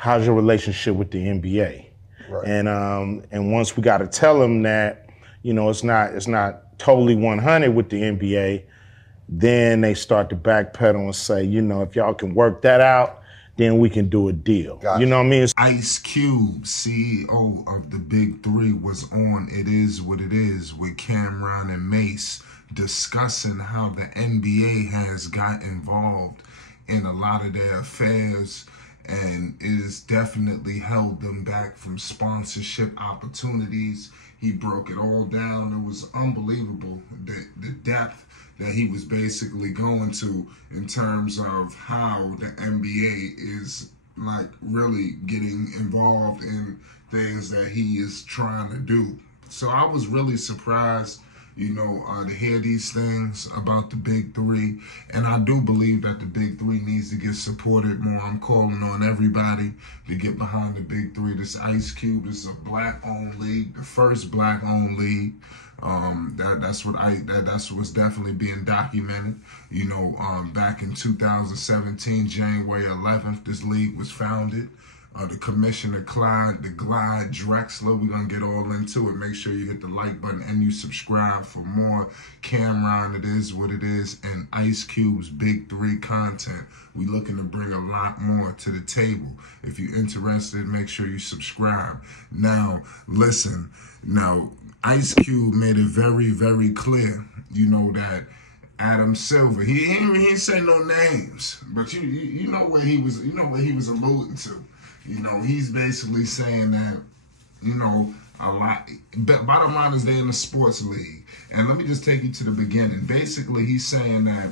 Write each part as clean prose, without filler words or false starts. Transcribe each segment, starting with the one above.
how's your relationship with the NBA? Right. And once we got to tell them that, you know, it's not totally 100 with the NBA, then they start to backpedal and say, you know, if y'all can work that out, then we can do a deal. Gotcha. You know what I mean? Ice Cube, CEO of the Big Three, was on It Is What It Is with Cameron and Mase, discussing how the NBA has got involved in a lot of their affairs, and it has definitely held them back from sponsorship opportunities. He broke it all down. It was unbelievable, the depth that he was basically going to in terms of how the NBA is like really getting involved in things that he is trying to do. So I was really surprised, you know, to hear these things about the Big Three. And I do believe that the Big Three needs to get supported more. I'm calling on everybody to get behind the Big Three. This Ice Cube, this is a black-owned league, the first black-owned league. That's what's definitely being documented. You know, back in 2017, January 11th, this league was founded. The commissioner, Glide Drexler, we're going to get all into it. Make sure you hit the like button and you subscribe for more Cameron, It Is What It Is, and Ice Cube's Big Three content. We looking to bring a lot more to the table. If you're interested, make sure you subscribe. Now, listen. Now, Ice Cube made it very, very clear, you know, that Adam Silver, he ain't say no names, but you know what he was alluding to. You know, he's basically saying that, you know, a lot. Bottom line is they're in a sports league. And let me just take you to the beginning. Basically, he's saying that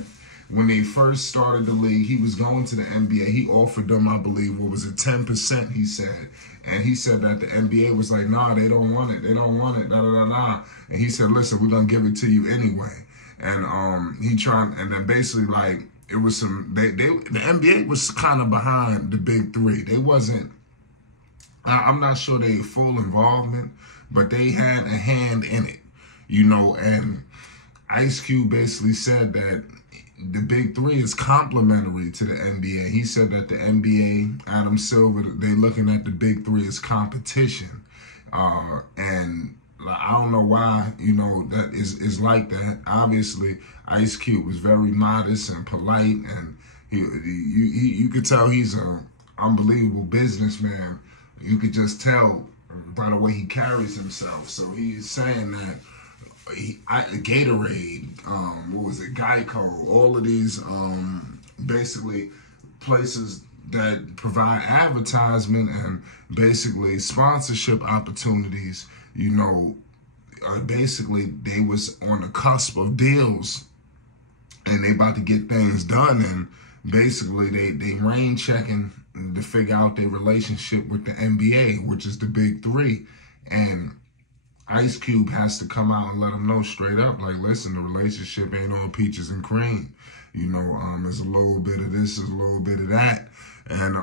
when they first started the league, he was going to the NBA. He offered them, I believe, what was it, 10%, he said. And he said that the NBA was like, nah, they don't want it. They don't want it, da-da-da-da. And he said, listen, we're going to give it to you anyway. And and then basically, like, it was some, the NBA was kind of behind the Big Three. They wasn't, I'm not sure they full involvement, but they had a hand in it, you know. And Ice Cube basically said that the Big Three is complementary to the NBA. He said that the NBA, Adam Silver, they looking at the Big Three as competition. And I don't know why, you know, that is like that. Obviously, Ice Cube was very modest and polite, and you could tell he's an unbelievable businessman. You could just tell by the way he carries himself. So he's saying that Gatorade, what was it, Geico, all of these basically places that provide advertisement and basically sponsorship opportunities, you know, basically they was on the cusp of deals and they about to get things done, and basically they rain checking to figure out their relationship with the NBA, which is the Big Three. And Ice Cube has to come out and let them know straight up, like, listen, the relationship ain't all peaches and cream. You know, there's a little bit of this, there's a little bit of that. And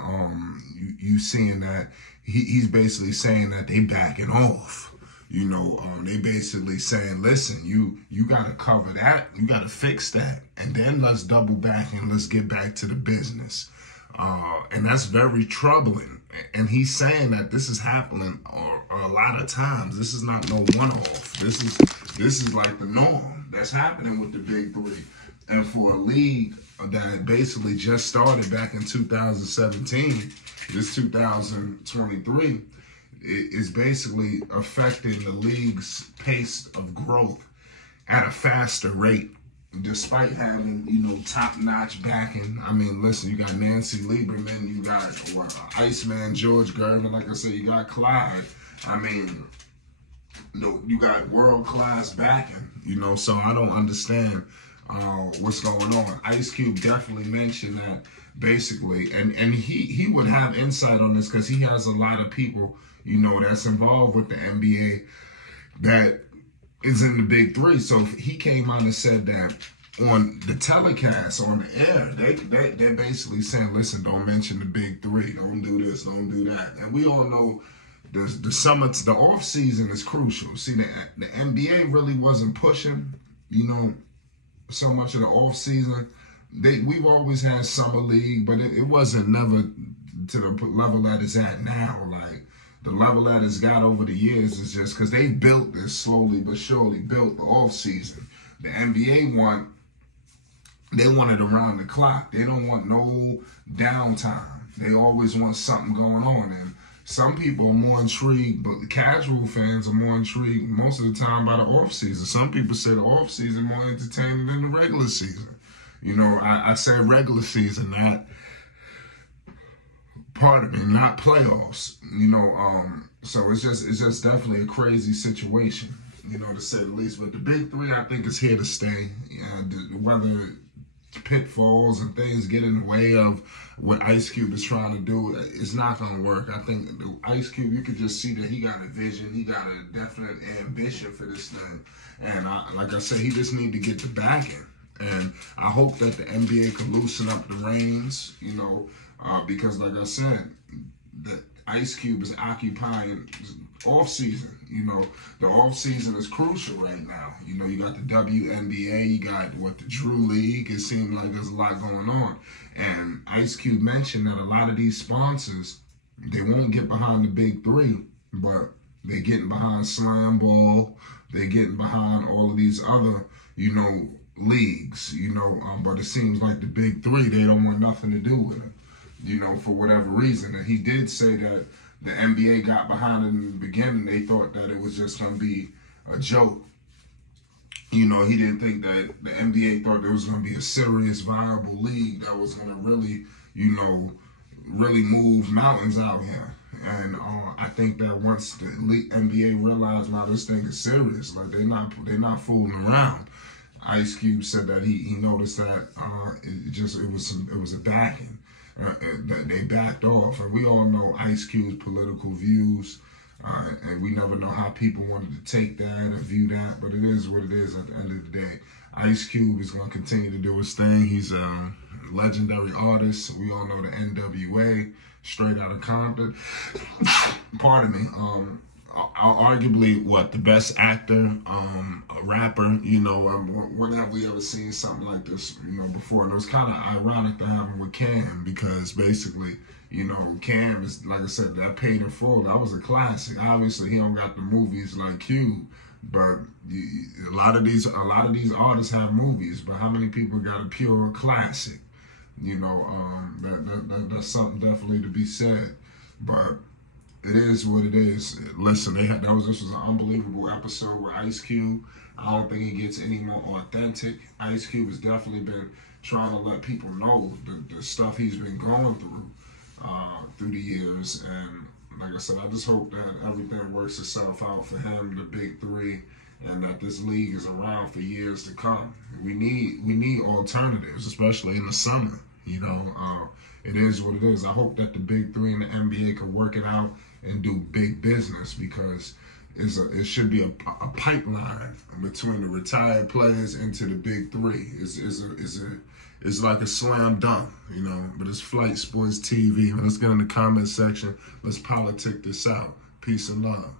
you seeing that he's basically saying that they backing off. You know, they basically saying, listen, you got to cover that, you got to fix that, and then let's double back and let's get back to the business. And that's very troubling. And he's saying that this is happening a lot of times. This is not no one-off. This is like the norm that's happening with the Big Three. And for a league that basically just started back in 2017, this 2023, is basically affecting the league's pace of growth at a faster rate, despite having, you know, top-notch backing. I mean, listen, you got Nancy Lieberman, you got Iceman George Gervin, like I said, you got Clyde. I mean, you got world-class backing, you know, so I don't understand what's going on. Ice Cube definitely mentioned that basically, and he would have insight on this because he has a lot of people, you know, that's involved with the NBA that is in the Big Three. So he came out and said that on the telecast, on the air, they're basically saying, listen, don't mention the Big Three, don't do this, don't do that. And we all know the summits, the off season is crucial. See, the NBA really wasn't pushing, you know, so much of the off season. We've always had summer league, but it wasn't never to the level that it's at now. Like, the level that it's got over the years is just because they built this slowly but surely, built the off season. The NBA they want it around the clock. They don't want no downtime. They always want something going on. And some people are more intrigued, but the casual fans are more intrigued most of the time by the off season. Some people say the off season more entertaining than the regular season. You know, I say regular season, not not playoffs. You know, so it's just definitely a crazy situation, you know, to say the least. But the big three, I think, is here to stay. Whether pitfalls and things get in the way of what Ice Cube is trying to do, it's not going to work. I think the Ice Cube, you could just see that he got a vision. He got a definite ambition for this thing. And like I said, he just need to get the backing. And I hope that the NBA can loosen up the reins, you know, because like I said, the Ice Cube is occupying off season. You know, the off season is crucial right now. You know, you got the WNBA, you got the Drew League. It seems like there's a lot going on. And Ice Cube mentioned that a lot of these sponsors, they won't get behind the big three, but they're getting behind Slam Ball. They're getting behind all of these other, you know, leagues, you know, but it seems like the big three, they don't want nothing to do with it, you know, for whatever reason. And he did say that the NBA got behind it in the beginning. They thought that it was just going to be a joke. You know, he didn't think that the NBA thought there was going to be a serious, viable league that was going to really, you know, really move mountains out here. And I think that once the NBA realized, wow, this thing is serious, like they're not fooling around. Ice Cube said that he noticed that it was a backing. That they backed off, and we all know Ice Cube's political views, and we never know how people wanted to take that or view that, but it is what it is at the end of the day. Ice Cube is going to continue to do his thing. He's a legendary artist. We all know the NWA, straight out of Compton. Pardon me. Arguably, the best actor, a rapper, you know, when have we ever seen something like this, you know, before? And it was kind of ironic to have him with Cam, because basically, you know, Cam is, like I said, that Paid in Full, that was a classic. Obviously, he don't got the movies like Cube, but a lot of these artists have movies, but how many people got a pure classic? You know, that's something definitely to be said, but it is what it is. Listen, this was an unbelievable episode with Ice Cube. I don't think it gets any more authentic. Ice Cube has definitely been trying to let people know the stuff he's been going through the years. And like I said, I just hope that everything works itself out for him, the big three, and that this league is around for years to come. We need alternatives, especially in the summer. You know, it is what it is. I hope that the big three and the NBA can work it out and do big business, because it should be a pipeline between the retired players into the big three. It's like a slam dunk, you know. But it's Flight Sports TV. Let's get in the comment section. Let's politic this out. Peace and love.